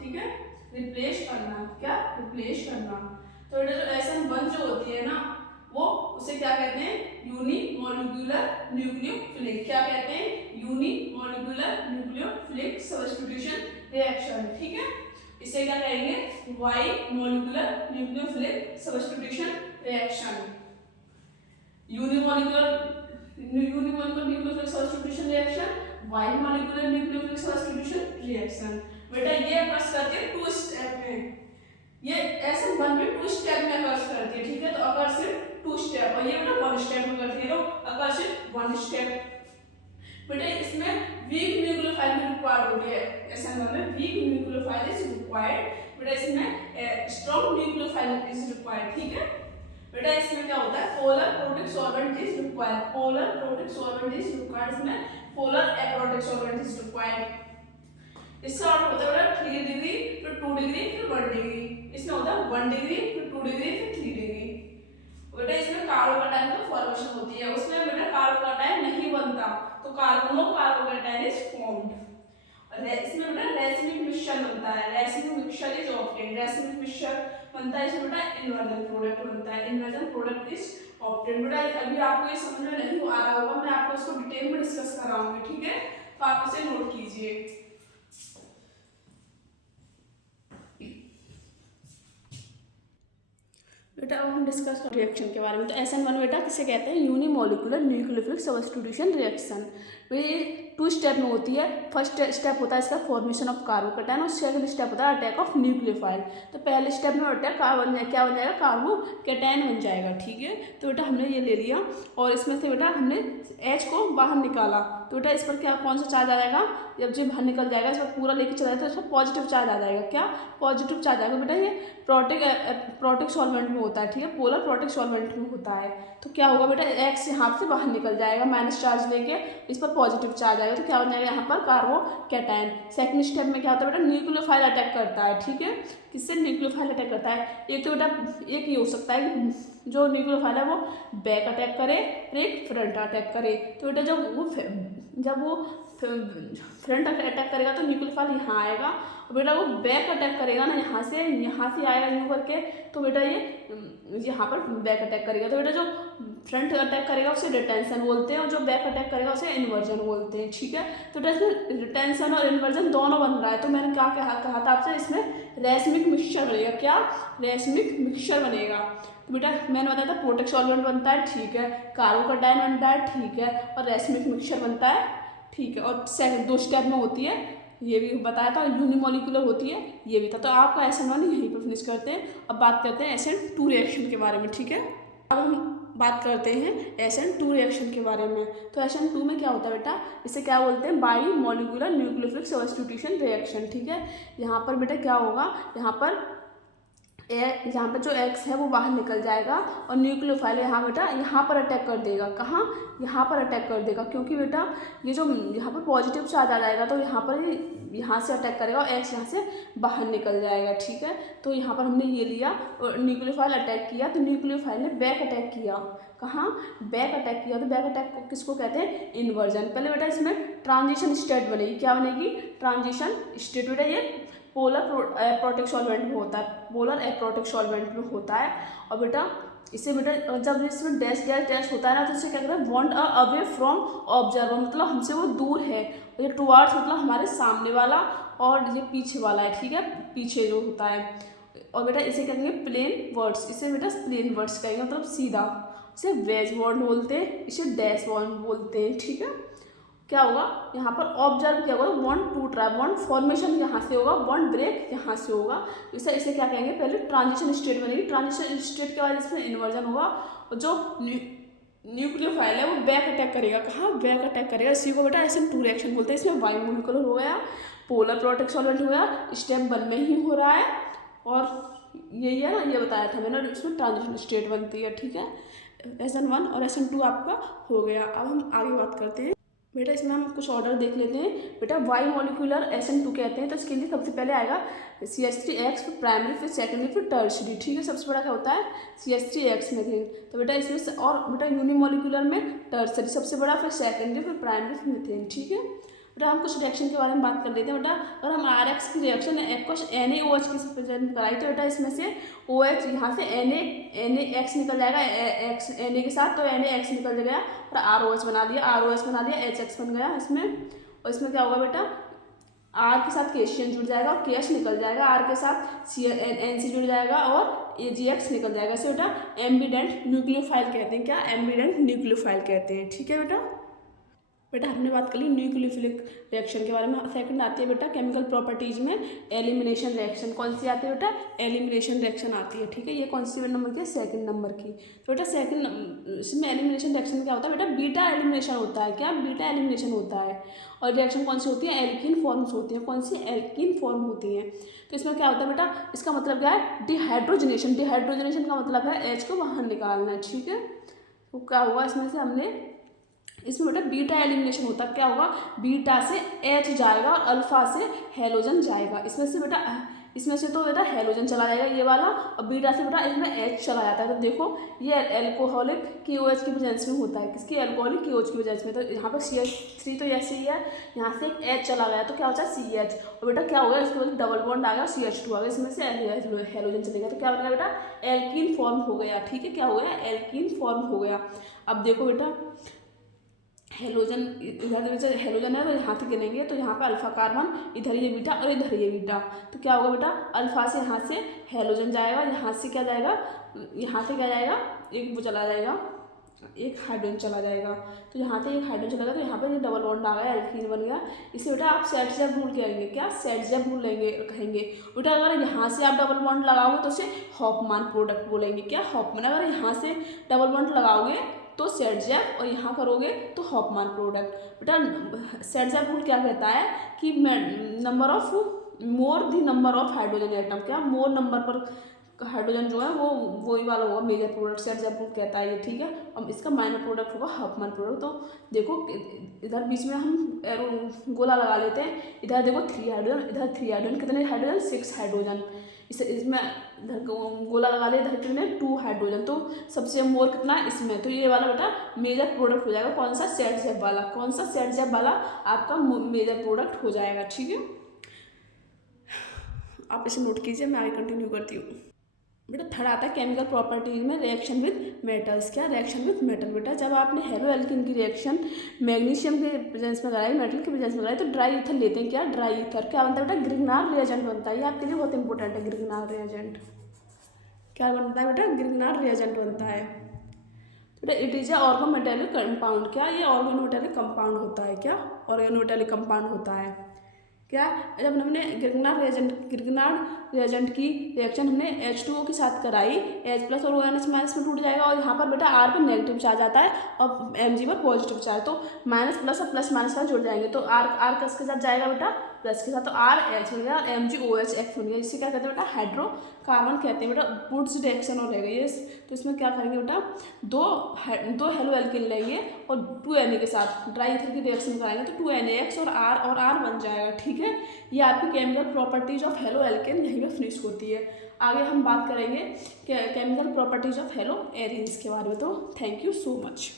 ठीक है, रिप्लेस करना, क्या रिप्लेस करना। तो बेटा जो SN1 जो होती है ना वो उसे क्या कहते हैं, यूनिमोलिकुलर न्यूक्लियोफिलिक, क्या कहते हैं, यूनिमोलिकुलर न्यूक्लियोफिलिक सब्स्टिट्यूशन रिएक्शन, ठीक है। इसे क्या कहेंगे, bimolecular nucleophilic substitution reaction. Unimolecular nucleophilic substitution reaction, bimolecular nucleophilic substitution reaction. बेटा ये अकर्स करती है 2 स्टेप में, ये SN1 में 2 स्टेप में अकर्स करती है, ठीक है। तो अकर्स 2 स्टेप, और ये बेटा 1 स्टेप में करती है, तो अकर्स 1 स्टेप। बेटा इसमें वीक न्यूक्लियोफाइल भी रिक्वायर्ड होती है, SN1 में वीक न्यूक्लियोफाइल इज रिक्वायर्ड, बेटा इसमें स्ट्रॉन्ग न्यूक्लियोफाइल इज रिक्वायर्ड, ठीक है। बेटा इसमें क्या होता है, polar protic solvent is required, polar protic solvent is required, इसमें polar aprotic solvent is required. इसका ऑर्डर होता है बेटा 3 डिग्री, फिर 2 डिग्री, फिर 1 डिग्री। इसमें होता है 1 डिग्री, फिर 2 डिग्री, फिर 3 डिग्री। बेटा इसमें कार्बोकैटायन की फॉर्मेशन होती है, उसमें बेटा कार्बोकैटायन नहीं बनता, तो कार्बोनो कार्बोकैटायन इज फॉर्म्ड। इसमें बेटा रेसिमिक मिक्सचर बनता है, racemic mixture is obtained, racemic mixture बनता है, इसमें बेटा इन्वर्जन प्रोडक्ट बनता है, इन्वर्जन प्रोडक्ट इज ऑब्टेन्ड। बेटा अभी आपको ये समझ में नहीं आ रहा होगा, मैं आपको इसको डिटेल में डिस्कस कराऊंगी, ठीक है। तो आप इसे नोट कीजिए। बेटा अब हम डिस्कस कर रिएक्शन के बारे में। तो SN1 बेटा किसे कहते हैं, यूनिमोलिकुलर न्यूक्लियोफिलिक सब्स्टिट्यूशन रिएक्शन। ये 2 स्टेप में होती है। फर्स्ट स्टेप होता है इसका फॉर्मेशन ऑफ कार्बोकैटायन, और सेकंड स्टेप होता है अटैक ऑफ न्यूक्लियोफाइल। तो पहले स्टेप में अटैक क्या बन जाएगा, कार्बोकैटायन बन जाएगा, ठीक है। तो बेटा हमने ये ले लिया, और इसमें से बेटा हमने H को बाहर निकाला, तो बेटा इस पर क्या कौन सा चार्ज आ जाएगा, जब ये बाहर निकल जाएगा, इस पर पूरा लेके चला जाएगा, तो इस पर पॉजिटिव चार्ज आ जाएगा, क्या पॉजिटिव चार्ज आएगा। बेटा ये प्रोटिक सॉल्वेंट में होता है, ठीक है, पोलर प्रोटिक सॉल्वेंट में होता है। तो क्या होगा बेटा, X यहाँ से बाहर निकल जाएगा, माइनस चार्ज लेके, इस पर पॉजिटिव चार्ज आएगा, तो क्या हो जाएगा यहाँ पर कार्बोकैटायन। सेकंड स्टेप में क्या होता है बेटा, न्यूक्लियोफाइल अटैक करता है, ठीक है। किससे न्यूक्लियोफाइल अटैक करता है, एक तो बेटा एक ये हो सकता है जो न्यूक्लियोफाइल है वो बैक अटैक करे, और एक फ्रंट अटैक करे। तो बेटा जब वो फ्रंट अटैक करेगा तो न्यूक्लियोफाइल यहाँ आएगा, और बेटा वो बैक अटैक करेगा ना, यहाँ से आएगा यूँ करके, तो बेटा ये यहाँ पर बैक अटैक करेगा। तो बेटा जो फ्रंट अटैक करेगा उसे रिटेंशन बोलते हैं, और जो बैक अटैक करेगा उसे इन्वर्जन बोलते हैं, ठीक है। तो बेटा इसमें रिटेंशन और इन्वर्जन दोनों बन रहा है। तो मैंने क्या कहा था आपसे, इसमें रेसिमिक मिक्सचर बनेगा, क्या रेसिमिक मिक्सचर बनेगा। तो बेटा मैंने बताया था प्रोटिक सॉल्वेंट बनता है, ठीक है, कार्बोकैटायन बनता है, ठीक है, और रेसिमिक मिक्सचर बनता है, ठीक है। और सेकंड 2 स्टेप में होती है, ये भी बताया था, यूनिमोलिकुलर होती है, ये भी था। तो आपका SN1 यहीं पर फिनिश करते हैं। अब बात करते हैं SN2 रिएक्शन के बारे में, ठीक है। अब हम बात करते हैं SN2 रिएक्शन के बारे में। तो SN2 में क्या होता है बेटा, इसे क्या बोलते हैं, by molecular nucleophilic substitution reaction, ठीक है। यहाँ पर बेटा क्या होगा, यहाँ पर जो X है वो बाहर निकल जाएगा, और न्यूक्लियोफाइल यहाँ बेटा यहाँ पर अटैक कर देगा, कहाँ, यहाँ पर अटैक कर देगा, क्योंकि बेटा ये जो यहाँ पर पॉजिटिव चार्ज आ जाएगा, तो यहाँ से अटैक करेगा, और X यहाँ से बाहर निकल जाएगा, ठीक है। तो यहाँ पर हमने ये लिया और न्यूक्लियोफाइल अटैक किया, तो न्यूक्लियोफाइल ने बैक अटैक किया, कहाँ, बैक अटैक किया। तो बैक अटैक को किसको कहते हैं, इन्वर्जन। पहले बेटा इसमें ट्रांजिशन स्टेट बनेगी, क्या बनेगी, ट्रांजिशन स्टेट। बेटा ये पोलर प्रोटिक सॉल्वेंट में होता है, पोलर एप्रोटिक सॉल्वेंट में होता है। और बेटा इसे बेटा जब इसमें डैश होता है ना, तो इसे क्या कहते हैं, वांट अवे फ्रॉम ऑब्जर्वर, मतलब हमसे वो दूर है, ये टुवार्ड्स मतलब हमारे सामने वाला, और ये पीछे वाला है, ठीक है, पीछे जो होता है। और बेटा इसे कहेंगे प्लेन वर्ड्स, इसे बेटा प्लेन वर्ड्स कहेंगे, मतलब सीधा। इसे वेज बॉन्ड बोलते हैं, इसे डैश बॉन्ड बोलते हैं, ठीक है। क्या होगा, यहाँ पर ऑब्जर्व क्या होगा, बॉन्ड टूट रहा है, बॉन्ड फॉर्मेशन यहाँ से होगा, बॉन्ड ब्रेक यहाँ से होगा। इसे क्या कहेंगे, पहले ट्रांजिशन स्टेट बनेगी, ट्रांजिशन स्टेट के बाद इसमें इन्वर्जन होगा, और जो न्यूक्लियोफाइल है वो बैक अटैक करेगा, कहाँ, बैक अटैक करेगा। इसी को बेटा SN2 रिएक्शन बोलते हैं। इसमें बाइमोलिकुलर हो गया, पोलर प्रोटिक सॉल्वेंट हो गया, स्टेप 1 में ही हो रहा है, और यही है ना, ये बताया था मैंने, इसमें ट्रांजिशन स्टेट बनती है, ठीक है। SN1 और SN2 आपका हो गया। अब हम आगे बात करते हैं। बेटा इसमें हम कुछ ऑर्डर देख लेते हैं। बेटा वाई मॉलिक्यूलर SN2 कहते हैं, तो इसके लिए सबसे पहले आएगा CH3X, फिर प्राइमरी, फिर सेकेंडरी, फिर टर्शरी, ठीक है। सबसे बड़ा क्या होता है, CH3X मीथेन। तो बेटा इसमें और बेटा यूनिमोलिकुलर में टर्शरी सबसे बड़ा, फिर सेकेंडरी, फिर प्राइमरी, फिर मीथेन, ठीक है। बेटा हम कुछ रिएक्शन के बारे में बात कर लेते हैं बेटा। अगर हम RX की रिएक्शन एक्वस NaOH की प्रेजेंट कराई तो बेटा इसमें से OH यहाँ से NaX निकल जाएगा X Na के साथ, तो NaX निकल गया और ROH बना दिया, HX बन गया इसमें। और इसमें क्या होगा बेटा, R के साथ KCN जुड़ जाएगा और KH निकल जाएगा, R के साथ NC जुड़ जाएगा और AgX निकल जाएगा। इसे बेटा एम्बिडेंट न्यूक्लियोफाइल कहते हैं। क्या? एम्बिडेंट न्यूक्लियोफाइल कहते हैं। ठीक है बेटा हमने बात कर ली न्यूक्लियोफिलिक रिएक्शन के बारे में। सेकंड आती है बेटा केमिकल प्रॉपर्टीज में एलिमिनेशन रिएक्शन। कौन सी आती है बेटा? एलिमिनेशन रिएक्शन आती है। ठीक है, ये कौन सी नंबर की है? सेकंड नंबर की। तो बेटा सेकंड इसमें एलिमिनेशन रिएक्शन में क्या होता है बेटा? बीटा एलिमिनेशन होता है। क्या? बीटा एलिमिनेशन होता है। और रिएक्शन कौन सी होती है? एल्कीन फॉर्म्स होती हैं। कौन सी? एल्कीन फॉर्म होती हैं। तो इसमें क्या होता है बेटा? इसका मतलब क्या है? डिहाइड्रोजनेशन। डिहाइड्रोजनेशन का मतलब है H को बाहर निकालना। ठीक है, तो क्या हुआ इसमें से हमने इसमें बेटा बीटा एलिमिनेशन होता है। क्या होगा? बीटा से H जाएगा और अल्फा से हेलोजन जाएगा। इसमें से तो बेटा हेलोजन चला जाएगा ये वाला, और बीटा से बेटा इसमें H चला जाता है। तो देखो ये एल्कोहलिक KOH की प्रेजेंस में होता है। किसकी? एल्कोहलिक KOH की प्रेजेंस में। तो यहाँ पर CH3 तो ऐसे ही है, यहाँ से एक H चला गया तो क्या होता है? CH। और बेटा क्या हो गया? इसके बाद डबल बॉन्ड आ गया, CH2 आ गया, इसमें से हेलोजन चलेगा तो क्या हो गया बेटा? एल्कीन फॉर्म हो गया। ठीक है, क्या हो गया? एल्कीन फॉर्म हो गया। अब देखो बेटा हेलोजन इधर हेलोजन है तो यहाँ से गिनेंगे तो यहाँ पर अल्फा कार्बन, इधर ये बीटा और इधर ये बीटा। तो क्या होगा बेटा? अल्फा से यहाँ से हेलोजन जाएगा, यहाँ से क्या जाएगा? यहाँ से क्या जाएगा? एक वो चला जाएगा, एक हाइड्रोजन चला जाएगा। तो यहाँ से एक हाइड्रोजन चला जाएगा तो यहाँ पर ये डबल बॉन्ड आ गया, एल्कीन बन गया। इसे बेटा आप सेट-जेप रूल कहेंगे। क्या? सेट-जेप रूल कहेंगे बेटा। अगर यहाँ से आप डबल बॉन्ड लगाओगे तो उसे हॉफमान प्रोडक्ट बोलेंगे। क्या? हॉफमान। अगर यहाँ से डबल बॉन्ड लगाओगे तो सेट-जेप और यहाँ करोगे तो हॉफमान प्रोडक्ट। बेटा सेट-जेप रूल क्या कहता है कि number of the number of hydrogen atom. क्या? मोर नंबर पर हाइड्रोजन जो है वो वही वाला होगा मेजर प्रोडक्ट। सेट-जेप रूल कहता है ये। ठीक है, अब इसका माइनर प्रोडक्ट होगा हॉफमान प्रोडक्ट। तो देखो इधर बीच में हम एरो गोला लगा लेते हैं। इधर देखो 3 हाइड्रोजन, इधर 3 हाइड्रोजन, कितने हाइड्रोजन? 6 हाइड्रोजन। इसमें इधर गोला लगा लिया, इधर कितने? 2 हाइड्रोजन। तो सबसे मोर कितना है? इसमें। तो ये वाला बेटा मेजर प्रोडक्ट हो जाएगा। कौन सा? सेट-जेप वाला। कौन सा? सेट-जेप वाला आपका मेजर प्रोडक्ट हो जाएगा। ठीक है, आप इसे नोट कीजिए, मैं आगे कंटिन्यू करती हूँ। बेटा थर्ड आता है केमिकल प्रॉपर्टीज में रिएक्शन विद मेटल्स। क्या? Reaction with metal. बेटा जब आपने हेलो एल्किन की रिएक्शन मैग्नीशियम के प्रेजेंस में कराई, मेटल के प्रेजेंस में कराई, तो ड्राई ईथर लेते हैं। क्या? ड्राई ईथर क्या बनता है बेटा? ग्रिग्नार्ड रिएजेंट बनता है। ये आपके लिए बहुत इंपॉर्टेंट है। ग्रिग्नार्ड रिएजेंट क्या बनता है बेटा? ग्रिग्नार्ड रिएजेंट बनता है। बेटा इट इज ए ऑर्गोमेटेलिक कंपाउंड। क्या? ये ऑर्गोमेटेलिक कंपाउंड होता है। क्या? ऑर्गोमेटेलिक कंपाउंड होता है। क्या? जब हमने ग्रिग्नार्ड रिएजेंट की रिएक्शन हमने H2O के साथ कराई, H प्लस और ONH माइनस में टूट जाएगा और यहाँ पर बेटा R पर नेगेटिव चार्ज आता है और Mg पर पॉजिटिव चार्ज। तो माइनस प्लस और प्लस माइनस का जुड़ जाएंगे तो R किसके साथ जाएगा बेटा? प्लस के साथ। तो RH बन गया और MgOH बन गया। इससे क्या कहते हैं बेटा? हाइड्रोकार्बन कहते हैं बेटा। वुड्स रिएक्शन हो रहेगा ये। तो इसमें क्या करेंगे बेटा? दो हेलो एल्किन लेंगे और 2Na के साथ ड्राई ईथर की रिएक्शन कराएंगे तो 2NaX और R बन जाएगा। ठीक है, ये आपकी chemical properties of haloalkane यहीं पे फिनिश होती है। आगे हम बात करेंगे chemical properties of haloarenes के बारे में। तो थैंक यू सो मच।